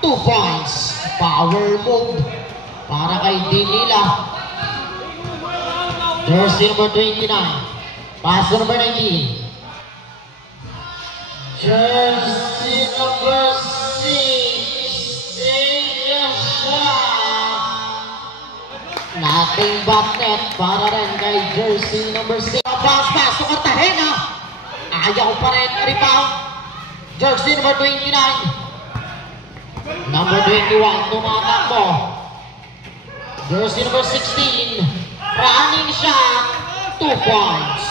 2 points. Power move para kay Dinila. Jersey number 29. Pass number 19. Jersey number 6. Take a shot. Nating backnet para rin kay jersey number 6. Bounce pass to Cartagena. Ayaw pa rin. Rebound. Jersey number 29. Number 21, tumatakbo. Jersey number 16, running shot, 2 points.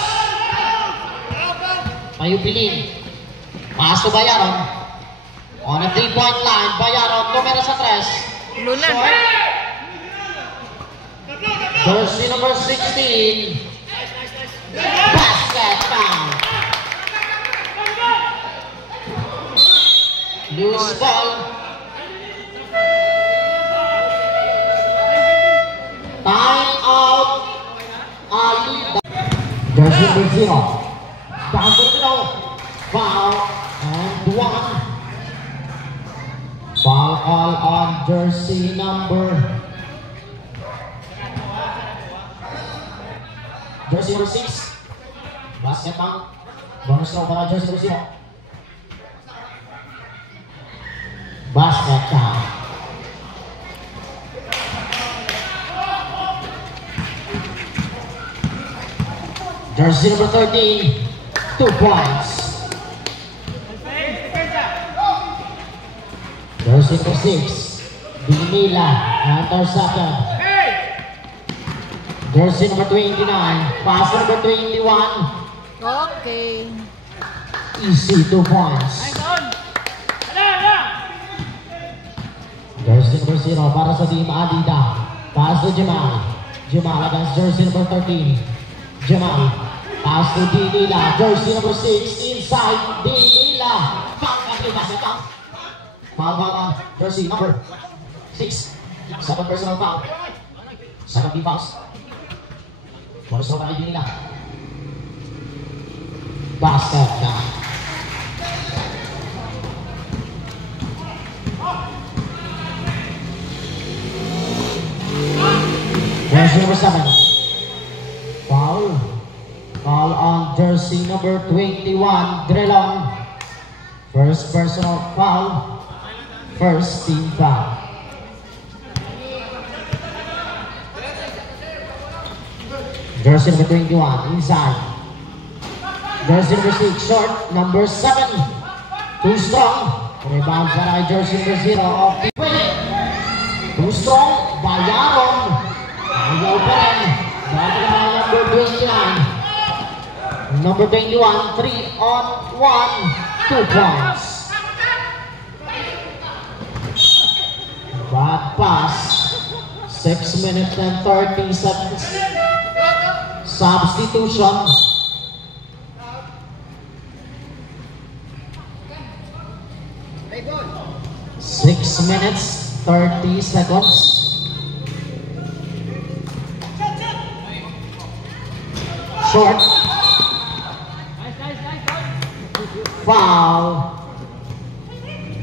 Mayubilin. Pass to Bayaron. On a 3-point line, Bayaron, tumira sa 3. Lunan. Jersey number 16, basket foul. Loose ball. Time out. Ali. Jersey number 0. Down to the middle. Foul and 1. Foul all on jersey number. Jersey number 6. Basket foul. Bonus throw para jersey number 0. Basket foul. Jersey number 13, 2 points. Jersey number 6, Dinila, intercepted. Jersey number 29, pass number 21. Okay. Easy, 2 points. Jersey number 0 para sa team Adida. Pass to Jamal. Jamal against jersey number 13. Jamal. Pass to Dinila. Jersey number 6 inside. Dinila. Foul on jersey number 6. Second personal foul. Second team fouls. Bonus throw by Dinila. Basket down. Jersey number 7. Foul. Foul on jersey number 21, Drelon. First personal foul. First team foul. Jersey number 21, inside. Jersey number 6, short. Number 7, too strong. Rebound para jersey number 0 of the win. Too strong, Bayaron. Ayaw pa rin. Dati naman number 29. Number 21, 3 on 1, 2 points. Bad pass. 6 minutes and 30 seconds. Substitution. Six minutes, 30 seconds. Short. Foul.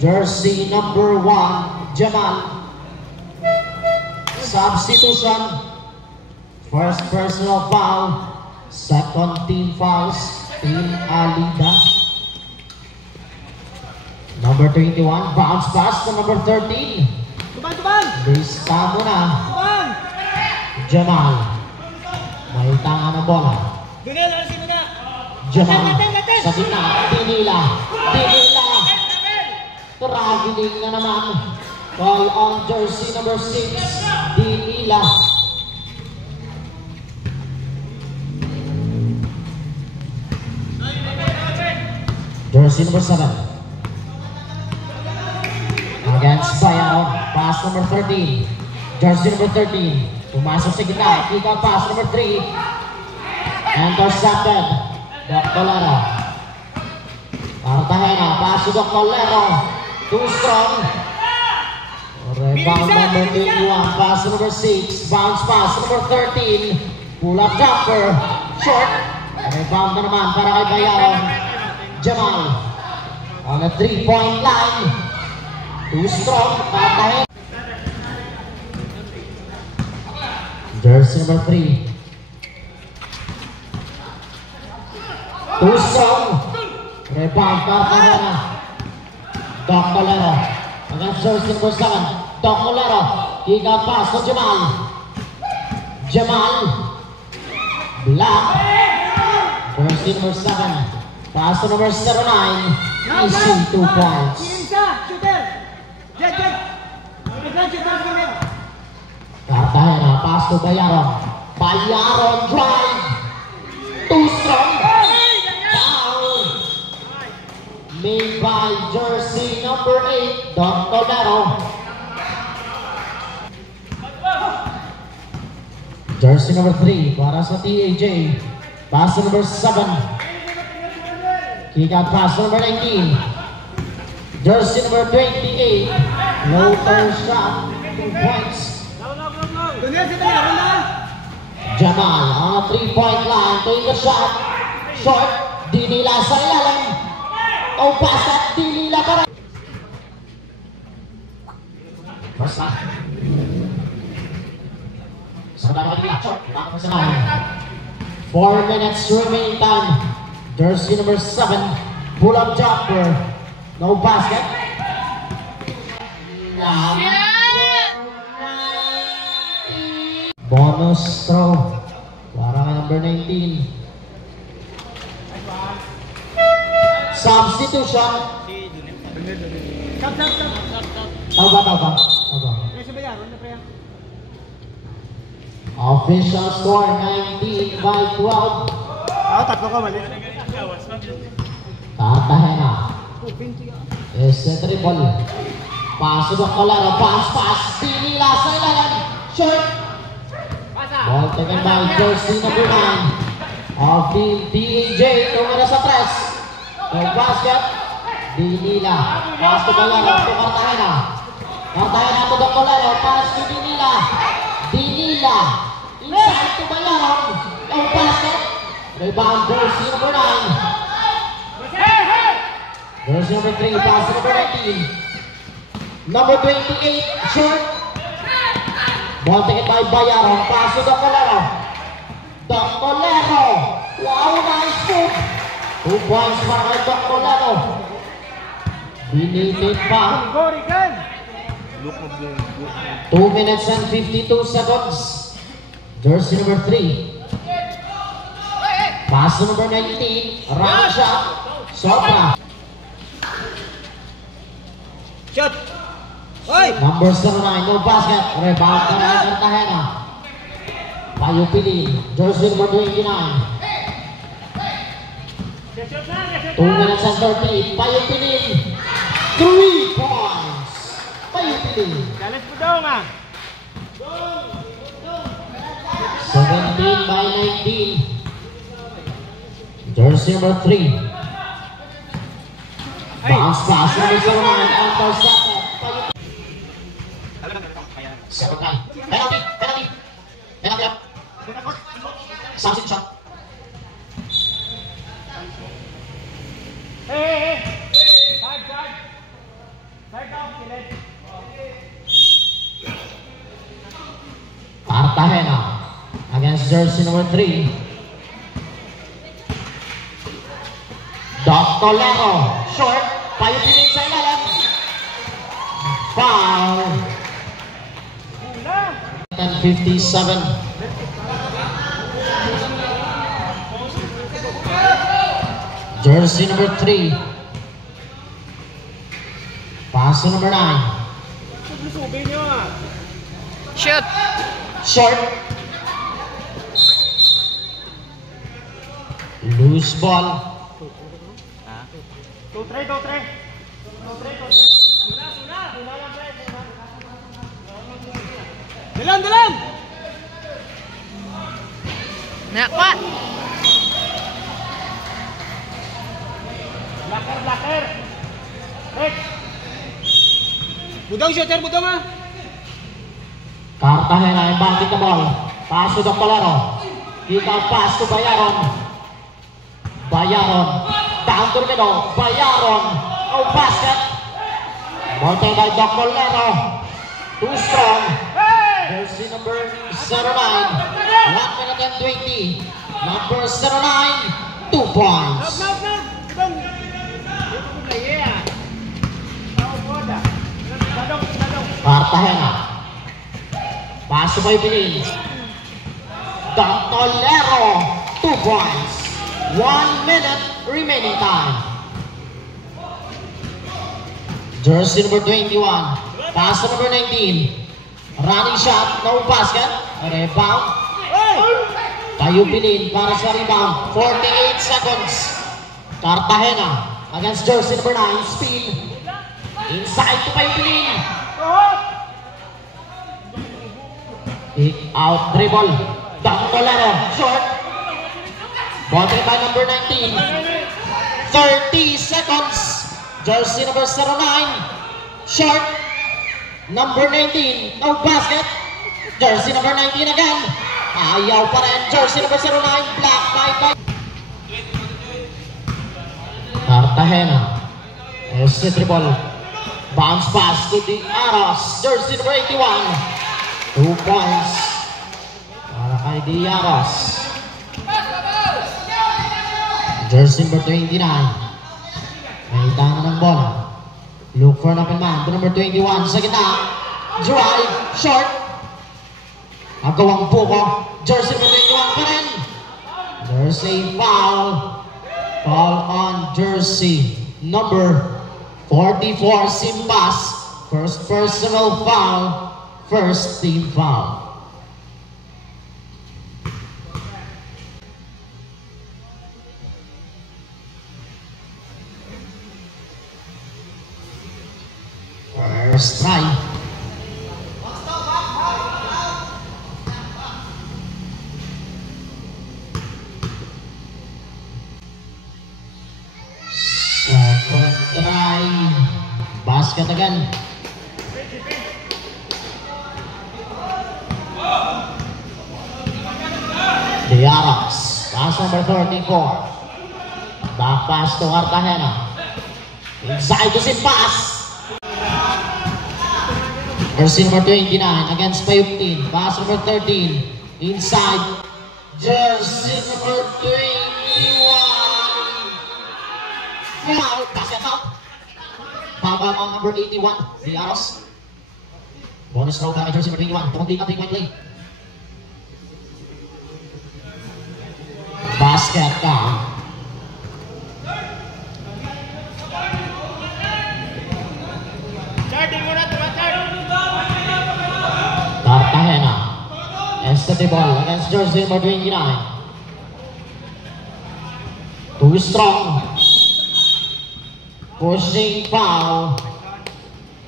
Jersey number 1, Jamal. Substitution. First personal foul. Second team fouls. Team Alida. Number 21, bounce pass to number 13. Tuban! Bista muna. Jamal. May tanga ng bola. Jamal. Sa gitna. Dinila. Traveling na naman. Call on jersey number 6. Dinila. Jersey number 7. Against Bayaron. Pass number 13. Jersey number 13. Pumasok sa gitna. Kick out pass number 3. Intercepted. Dr. Lero. Cartagena. Pass to Dr. Lero. Too strong. Rebound number 21. Pass number 6. Bounce pass number 13. Pull up jumper. Short. Rebound na naman para kay Bayaron. Jamal. On a 3-point line. Too strong. Cartagena. Jersey number 3. Too strong. Rebound. Cartagena. Doc Tolero. Against jersey number 7. Doc Tolero. Kick out pass to Jamal. Jamal. Black. Jersey number 7. Pass to number 09. Easy 2 points. Cartagena, pass to Bayaron. Bayaron drive. Too strong. Foul. Made by jersey number 8, Don Tolero. Jersey number 3, para sa TAJ. Pass to number 7. Kick out pass to number 19. Jersey number 28. Low-ter shot. 2 points. Jamal on a 3-point line. Take the shot. Short. Dinila sa ilalim. Oh, pass at Dinila pa rin. First half. Sama-sama Dinila. Short. Bakit sa naman. 4 minutes remaining time. Jersey number 7. Pull-up jumper. No basket. Bonus throw para number 19. Substitution. Tawag. Official score 19 by 12. Tatlo ka mali. Cartagena. Ese triple. Pass to Colero. Pass. Dinila sa ilalim. Short. Ball taken by jersey number 9 of Team TAJ. Tumira sa press. No basket. Dinila. Pass to Colero to Cartagena. Cartagena to the Colero. Pass to Dinila. Dinila. Inside to Bayaron. No basket. Rebound jersey number 9. Jersey number 3. Pass to number 19. Number 28. Short. Ball taken by Bayaron. Pass to Doc Tolero. Doc Tolero. Wow, nice move. 2 points para kay Doc Tolero. Binitin pa. 2 minutes and 52 seconds. Jersey number 3. Pass to number 19. Round shot. Sobra. Shot. Hoy! Number 09, no basket. Rebound para kay Cartagena. Payupili. Jersey number 29. 2 minutes and 38. Payupili. 3 points. Payupili. Galit mo daw nga. 17 by 19. Jersey number 3. Bounce pass. Number 09. Intercepted. Second time. Penalty up. Substitution. Hey. Side down, kilid. Cartagena against jersey number 3. Doc Tolero. Short. Payupilin sa ilalim. Foul. 10:57. Jersey number 3. Pass to number 9. Shoot. Short. Loose ball. 2-3. Dalan! Nakuat. Blacker. Next. Budong shooter, ah. Cartagena inbounding the ball. Pass to Doc Tolero. Kick out pass to Bayaron. Down to the middle. Bayaron. Oh, basket. Monte by Doc Molero. Too strong. Jersey number 09. 1 minute and 20. Number 09. 2 points. Cartagena. Paso by Bilin. Doc Molero. 2 points. 1 minute remaining time. Jersey number 21. Pass to number 19. Running shot, no basket. Rebound. Tayo Bilin para sa rebound. 48 seconds. Cartagena against jersey number 9. Speed. Inside to Tayo Bilin. Kick out dribble. Doc Molero. Short. Ball by number 19. 30 seconds. Jersey number 09. Short. Number 19. No basket. Jersey number 19 again. Ayaw pa rin. Jersey number 09. Black by. Cartagena. SC dribble. Bounce pass to the Aros. Jersey number 81. 2 points. Para kay Diaros. Jersey number 29. May dana ng bola. Look for an open man. To number 21 sa gitna. Drive. Short. Agawang buko. Jersey number 21 pa rin. There's a foul. Foul on jersey number 44 Simbas. First personal foul. First team foul. First try. Second try. Basket again. Diaros. Pass number 34. Back pass to Cartagena. Inside to Simbas. Jersey number 29 against 15. Pass number 13. Inside. Jersey number 21. Foul. Basket out. Foul on number 81. Diaros. Bonus throw by jersey number 21. Complete na 3-point play. Basket down. Cartagena. Esther ball against jersey number 29. Too strong. Pushing foul.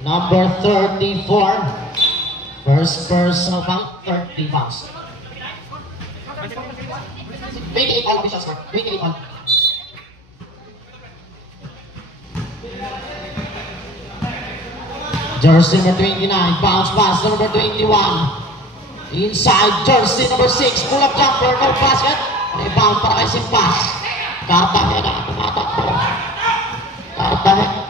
Number 34. First personal foul. 30 fouls. 28 all officials score. 28 all. Jersey number 29, bounce pass to number 21. Inside, jersey number 6, pull up jumper, no basket. Rebound para kay Simbas. Cartagena, tumatakbo. Cartagena.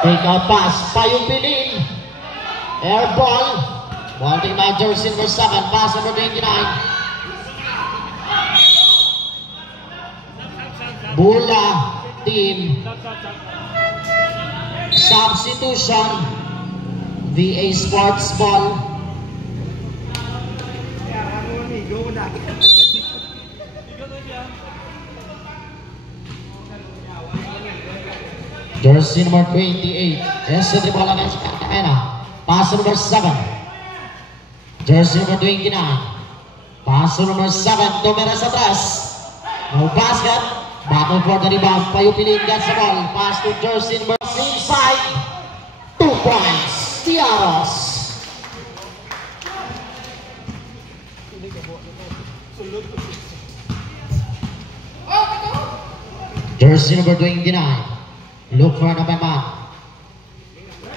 Take out pass, Payong Bilin. Air ball. Ball taken by jersey number 7, pass number 29. Bula team. Substitution. VA Sports Ball. Jersey number 28. Yes, the ball against Cartagena. Pass number 7. Jersey number 29. Pass number 7. Tumira sa atrás. No basket. Battle for the rebound. Payong Bilin gets the ball. Pass to jersey number 6. Inside. 2 points. Diaros. Jersey number 29. Look for an open man.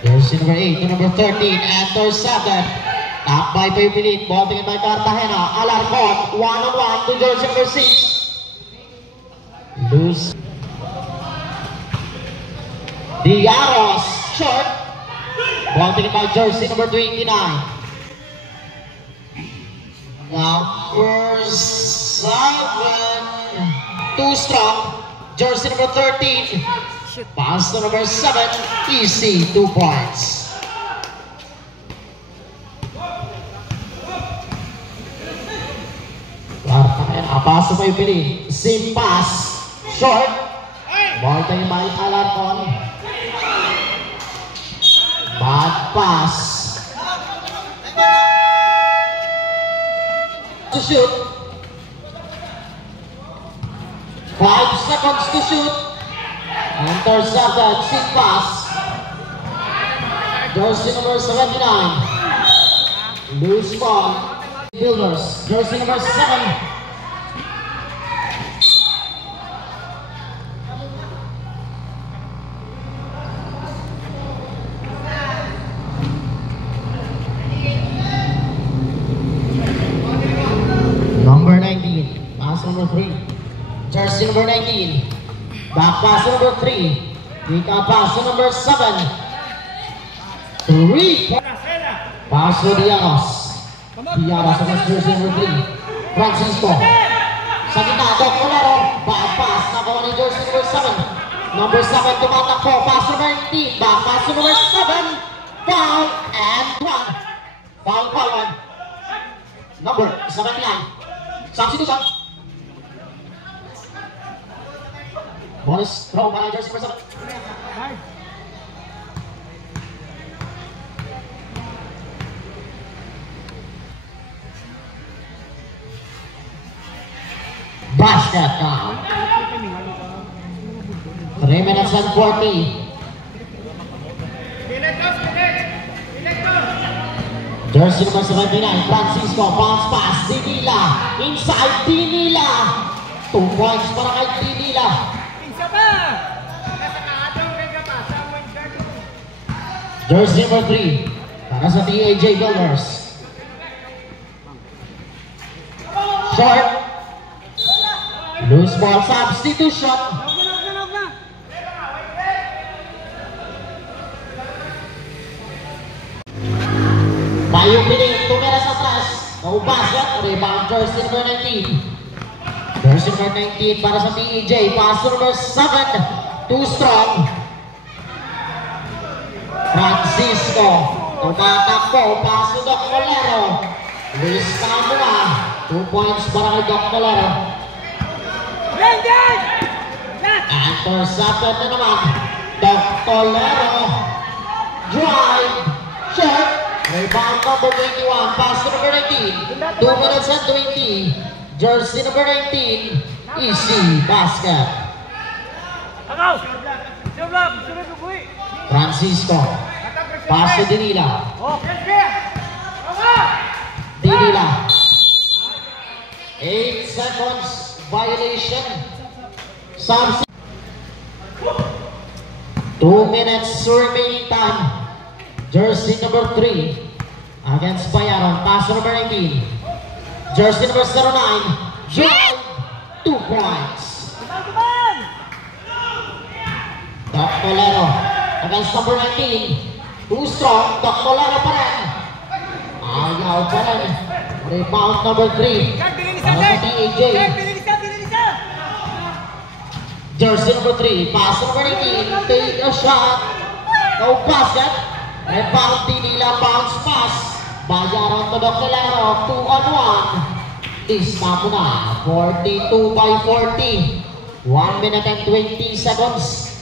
Jersey number 8 to number 13. Intercepted. Tap by Payong Bilin. Ball taken by Cartagena. Alarcon. 1-on-1 to jersey number 6. Loose. Diaros, short. Ball taken by jersey number 29. Number 7, too strong. Jersey number 13. Pass to number 7, easy, 2 points. Pass to may pili. Same pass, short. Ball taken by Alarcon. Bad pass. To shoot. 5 seconds to shoot. Intercepted. Same pass. Jersey number 79. Loose ball. Builders. Jersey number 7. Number 19, pass number 3. Jersey number 19. Back pass number 3. Pick up pass number 7. 3. Pass to Diaros. Diaros against jersey number 3. Francisco. Sa gitna, Doc Colero. Back pass, nakawa ni jersey number 7. Number 7, tumatakbo. Pass number 19. Back pass number 7. Foul and 1. Foul, 1. Number 79. Substitution. Bonus throw by jersey number 7. Basket now. 3 minutes and 40. Jersey number 79, Francisco, bounce pass, Dinila, inside Dinila. 2 points para kay Dinila. Jersey number 3, para sa TAJ Builders. Short. Loose ball, substitution. Tayo piling, tumira sa atras. No basket, rebound jersey number 19. Jersey number 19 para sa TAJ. Pass number 7, too strong. Francisco, tumatakbo, pass to Doc Colero. Luis Camera, 2 points para kay Doc Colero. Intercepted na naman. Doc Colero, drive, shot. Rebound number 21, pass to number 19. 2 minutes and 20. Jersey number 19, easy basket. Francisco, pass to Dinila. Dinila. 8 seconds violation. 2 minutes remaining time. Jersey number 3 against Bayaron. Pass number 19. Jersey number 09. Drive. 2 points. Doc Colero against number 19. Too strong. Doc Colero pa rin. Ayaw pa rin. Rebound number 3. Para sa TAJ. Jersey number 3. Pass number 19. Take a shot. No basket. Rebound, Dinila, bounce pass. Bayaron to Doc Colero, 2-on-1. Lista po na, 42 by 40. 1 minute and 20 seconds.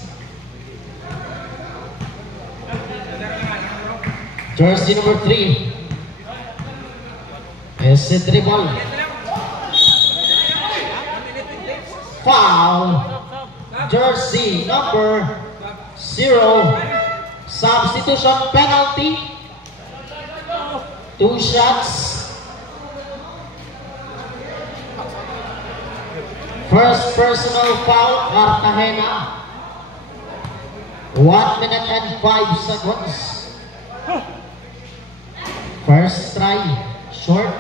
Jersey number 3. Is it dribble? Foul. Jersey number 0. Substitution penalty. 2 shots. First personal foul, Cartagena. 1 minute and 5 seconds. First try, short.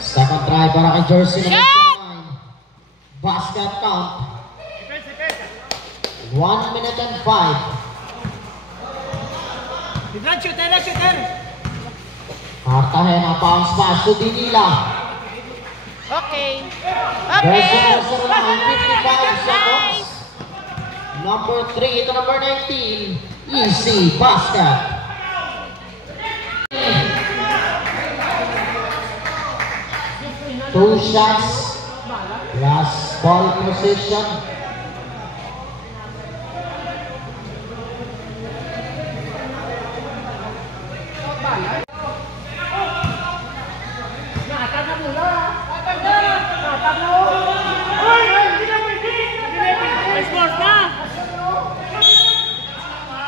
Second try para kay Jersey number 9. basket count. 1 minute and 5. Shooter! Cartagena bounce pass to Dinila. Okay. Jersey Okay. number 9, 55 seconds. Number 3 to number 19. Easy basket. Two shots. Last ball position.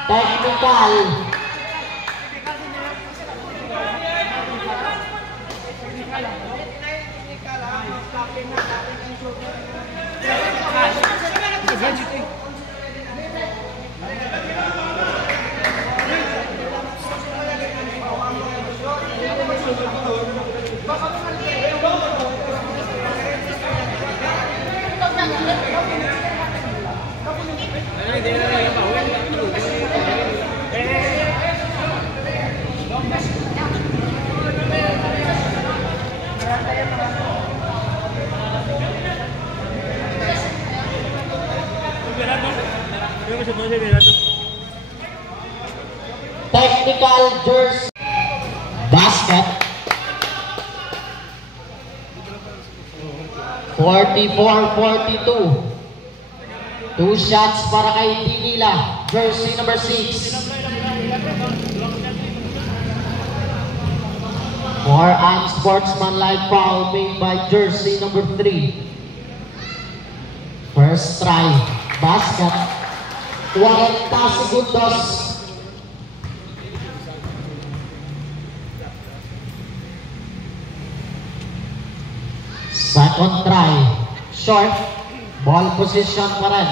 Technical. Technical jersey basket. 44-42. Two shots para kay Dinila. Jersey number 6. For unsportsmanlike foul made by jersey number 3. First try. Basket. 40 segundos. Second try. Short. Ball position pa rin.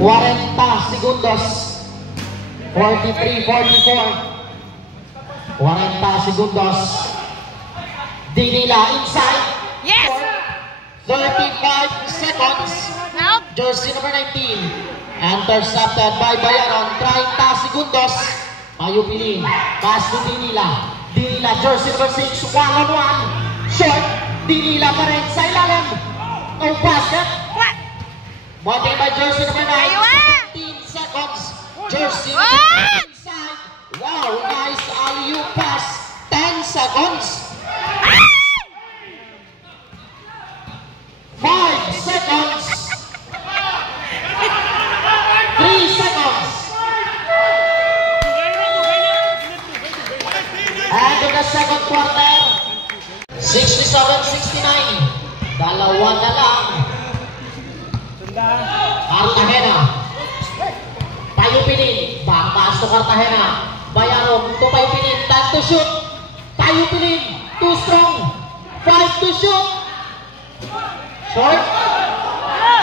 40 segundos. 43-44. 40 segundos. Dinila inside. Yes! 35 seconds. Nope. Jersey number 19. Intercepted by Bayaron. 30 segundos. Mayupilin. Pass to Dinila. Dinila, jersey number 6. 1-on-1. Short. Dinila pa rin sa ilalim. No basket. What? Botting by jersey number 9. Ayun! 17 seconds. Jersey What? number 9 inside. Wow, nice alley-oop pass. 10 seconds. 5 seconds. 3 seconds. And in the second quarter, 67-69. Dalawa na lang. Cartagena. Payupilin. Backpass to Cartagena. Bayaron to Payupilin. Time to shoot. Payupilin. Too strong. 5 to shoot. Short.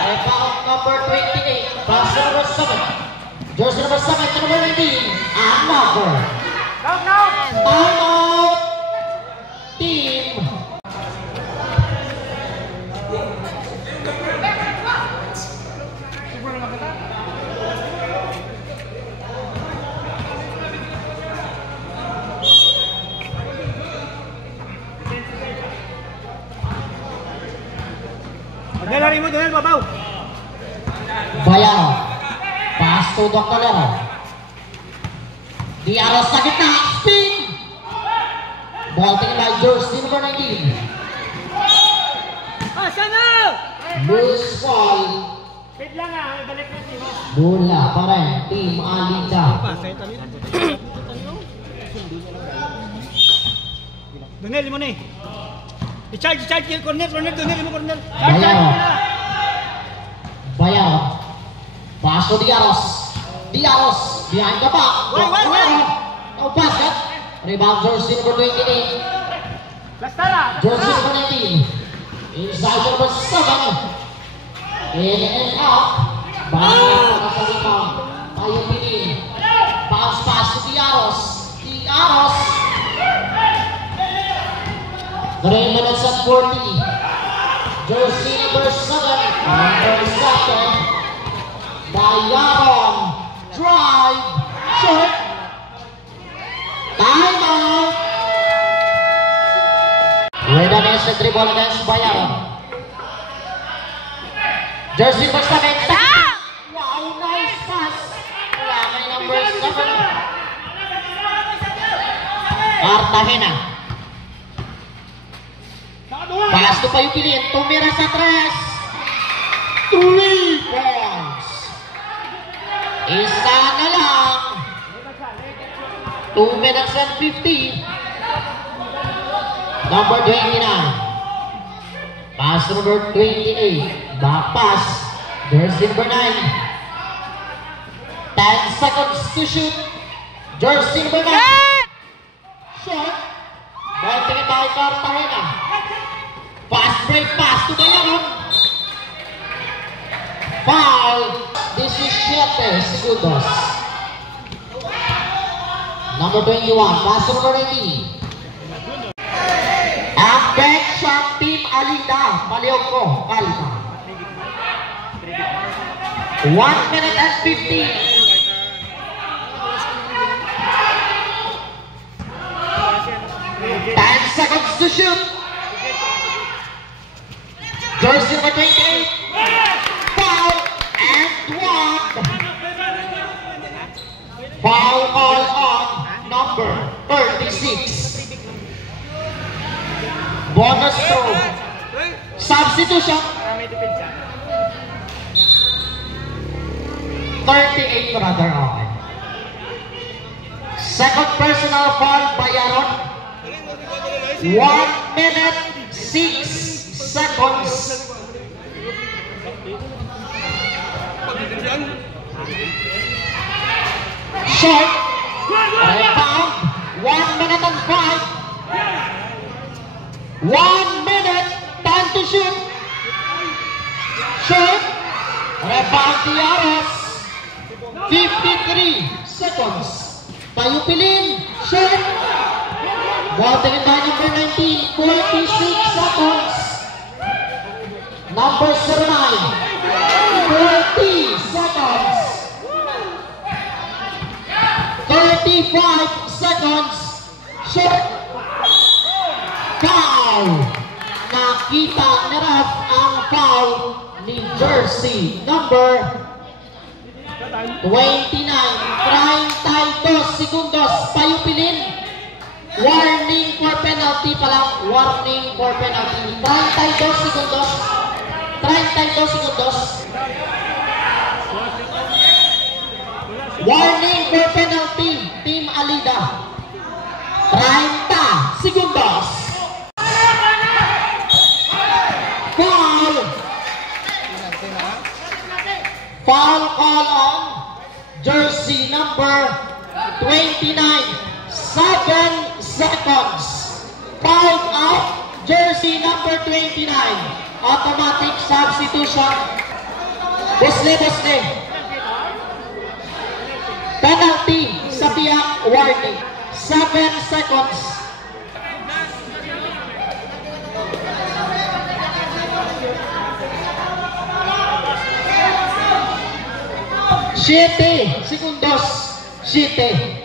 Rebound number 28. Pass to number 7. Jersey number 7 to number 19. Another. Time out. Team. Lari mo, Donel, babaw. Bayaro. Pass to Dr. Lero. Diaros sa gitna. Spin. Ball taken by jersey number 19. Sana! Loose ball. Wait lang balik na team. Bola pa rin. Team Alida. Donel, mo na eh. I-charge, corner, Donel, mo corner. Bayaro. Bayaro. Pass to Diaros. Diaros. Behind the back. Wait. No basket. Rebound jersey number 28. Lastara! Jersey number 19. Inside number 7. In and out. Bayaro sa rebound. Tayo pinin. Bounce pass to Diaros. 3 minutes and 40. Jersey number 7. Number 7. Bayaron. Drive. Short. Time out. With an instant dribble against Bayaron. Jersey number 7. Wow, nice pass. Kay number 7. Cartagena. Pass to Payupilin. Tumira sa 3. 3 points. Isa na lang. 2 minutes and 50. Number 29. Pass number 28. Back pass. Jersey number 9. 10 seconds to shoot. Jersey number 9. Shot. Ball tingin by Cartagena. Fast break pass to Bayaron. Foul. 17 segundos. Number 21. Pass number 19. Ang back shot team Alida. Maliog ko. Kalma. 1 minute and 50. 10 seconds to shoot. Jersey number 28. Foul and one. Foul call on number 36. Bonus throw. Substitution. 38 rather okay. Second personal foul, Bayaron. 1 minute 6 seconds. Short. Rebound. 1 minute and 5. 1 minute. Time to shoot. Short. Rebound Tiaros. 53 seconds. Payupilin. Short. Ball taken by number 19. 46 seconds. Number 09. 40 seconds. 35 seconds. Short. Foul. Nakita ni Raf ang foul ni Jersey number 29. 32 segundos. Payupilin. Warning for penalty pa lang. Warning for penalty. 32 segundos. 32 segundos. Warning for penalty. Team Alida. 30 segundos. Foul. Foul call on jersey number 29. 7 seconds. Foul out. Jersey number 29. Automatic substitution. Busle. Penalty sa tiyak. Warning. 7 seconds. Siete segundos. 7.